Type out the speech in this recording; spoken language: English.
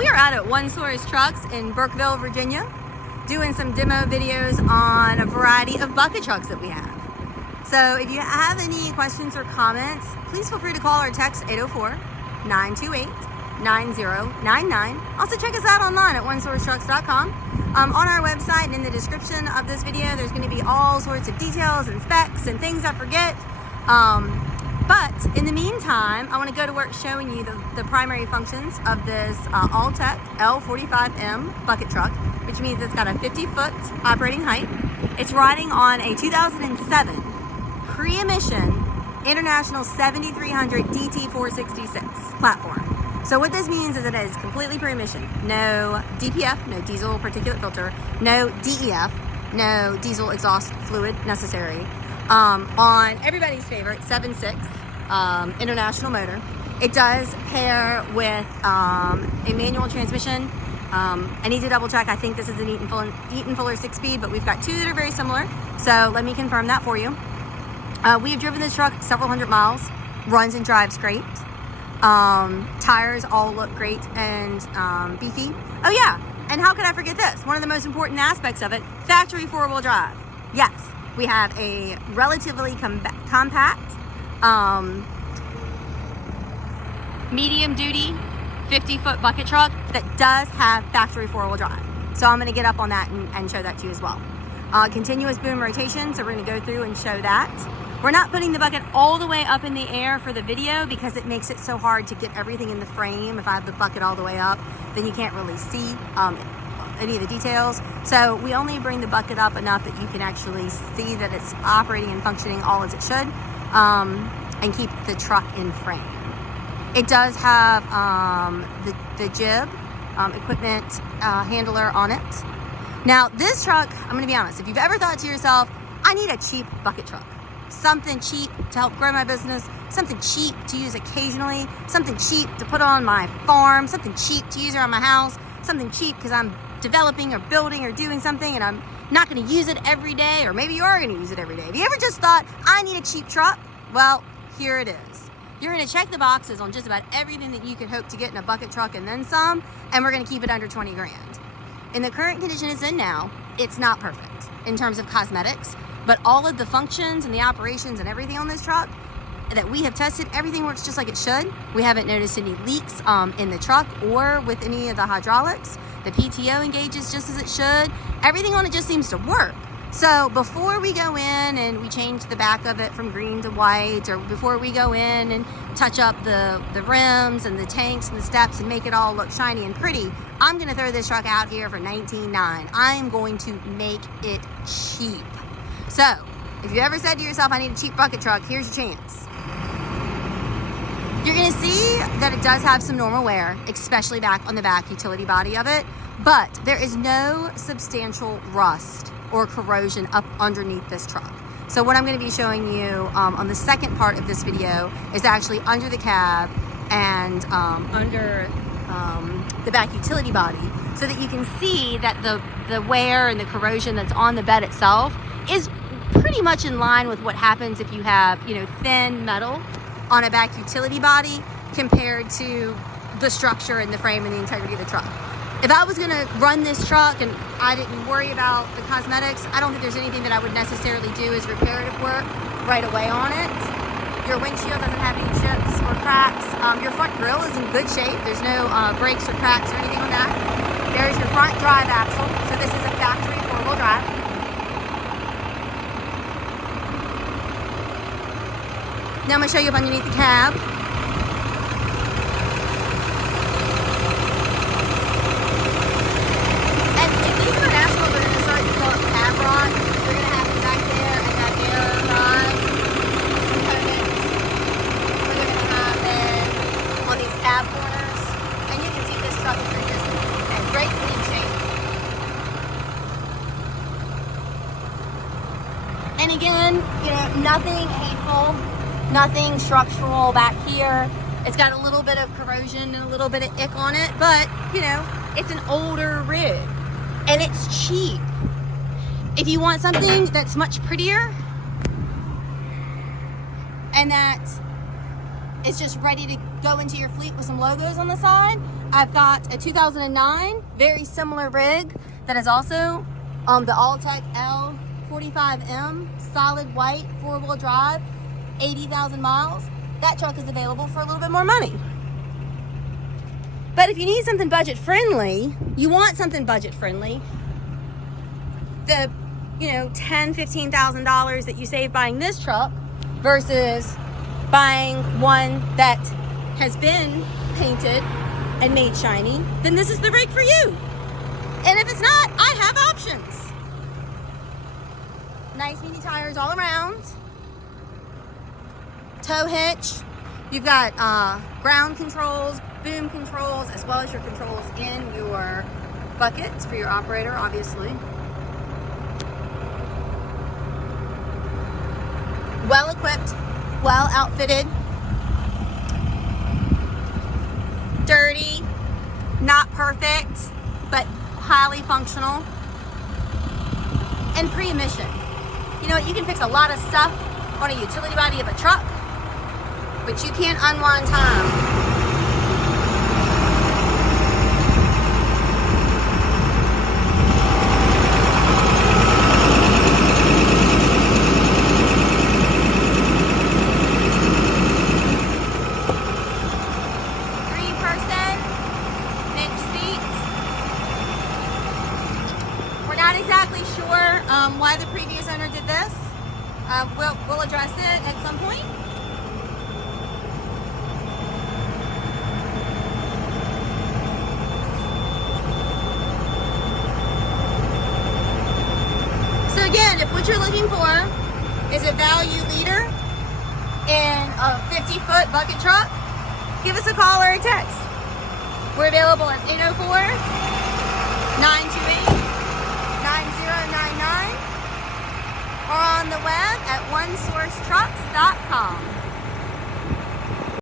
we are out at One Source Trucks in Burkeville, Virginia, doing some demo videos on a variety of bucket trucks that we have. So if you have any questions or comments, please feel free to call or text 804-928-9099. Also check us out online at onesourcetrucks.com. On our website and in the description of this video, there's going to be all sorts of details and specs and things I forget. But in the meantime, I want to go to work showing you the primary functions of this ALTEC L45M bucket truck, which means it's got a 50-foot operating height. It's riding on a 2007 pre-emission International 7300 DT466 platform. So what this means is it is completely pre-emission. No DPF, no diesel particulate filter, no DEF, no diesel exhaust fluid necessary. On everybody's favorite 7.6 international motor. It does pair with a manual transmission. I need to double check. I think this is an Eaton Fuller 6-speed, but we've got two that are very similar. So let me confirm that for you. We have driven this truck several hundred miles. Runs and drives great. Tires all look great and beefy. Oh yeah, and how could I forget this? One of the most important aspects of it, factory 4-wheel drive. Yes, we have a relatively compact, medium duty 50-foot bucket truck that does have factory 4-wheel drive. So I'm gonna get up on that and show that to you as well. Continuous boom rotation, so we're gonna go through and show that. We're not putting the bucket all the way up in the air for the video because it makes it so hard to get everything in the frame. If I have the bucket all the way up, then you can't really see any of the details. So we only bring the bucket up enough that you can actually see that it's operating and functioning all as it should, and keep the truck in frame. It does have the jib equipment handler on it. Now this truck, I'm gonna be honest, if you've ever thought to yourself, I need a cheap bucket truck, something cheap to help grow my business, something cheap to use occasionally, something cheap to put on my farm, something cheap to use around my house, something cheap because I'm developing or building or doing something and I'm not going to use it every day, or maybe you are going to use it every day. Have you ever just thought, I need a cheap truck? Well, here it is. You're going to check the boxes on just about everything that you could hope to get in a bucket truck and then some, and we're going to keep it under 20 grand. In the current condition it's in now, it's not perfect in terms of cosmetics, but all of the functions and the operations and everything on this truck that we have tested, everything works just like it should. We haven't noticed any leaks in the truck or with any of the hydraulics. The PTO engages just as it should. Everything on it just seems to work. So before we go in and we change the back of it from green to white, or before we go in and touch up the rims and the tanks and the steps and make it all look shiny and pretty, I'm gonna throw this truck out here for $19,900. I'm going to make it cheap. So if you ever said to yourself, I need a cheap bucket truck, here's your chance. You're gonna see that it does have some normal wear, especially back on the back utility body of it, but there is no substantial rust or corrosion up underneath this truck. So what I'm gonna be showing you on the second part of this video is actually under the cab and under the back utility body, so that you can see that the wear and the corrosion that's on the bed itself is pretty much in line with what happens if you have, thin metal on a back utility body compared to the structure and the frame and the integrity of the truck. If I was gonna run this truck and I didn't worry about the cosmetics, I don't think there's anything that I would necessarily do as reparative work right away on it. Your windshield doesn't have any chips or cracks. Your front grille is in good shape. There's no breaks or cracks or anything on that. There's your front drive axle. So this is a factory 4-wheel drive. Now I'm going to show you up underneath the cab. And if these are national, we're going to start to call it cab rod. We're going to have it back there and that air rod component. We're going to have it on these cab corners. And you can see this truck is in great clean shape. And again, nothing hateful. Nothing structural back here. It's got a little bit of corrosion and a little bit of ick on it, but it's an older rig and it's cheap. If you want something that's much prettier and that is just ready to go into your fleet with some logos on the side. I've got a 2009, very similar rig that is also the ALTEC L45M, solid white, 4-wheel drive, 80,000 miles. That truck is available for a little bit more money. But if you need something budget friendly, you want something budget friendly, the $10,000, $15,000 that you save buying this truck versus buying one that has been painted and made shiny, then this is the rig for you. And if it's not, I have options. Nice meaty tires all around. Tow hitch. You've got ground controls, boom controls, as well as your controls in your buckets for your operator, obviously. Well equipped, well outfitted. Dirty, not perfect, but highly functional. And pre-emission. You know what, you can fix a lot of stuff on a utility body of a truck, but you can't unwind time. Exactly sure why the previous owner did this. We'll address it at some point. So again, if what you're looking for is a value leader in a 50-foot bucket truck, give us a call or a text. We're available at 804-928-9099 or on the web at onesourcetrucks.com.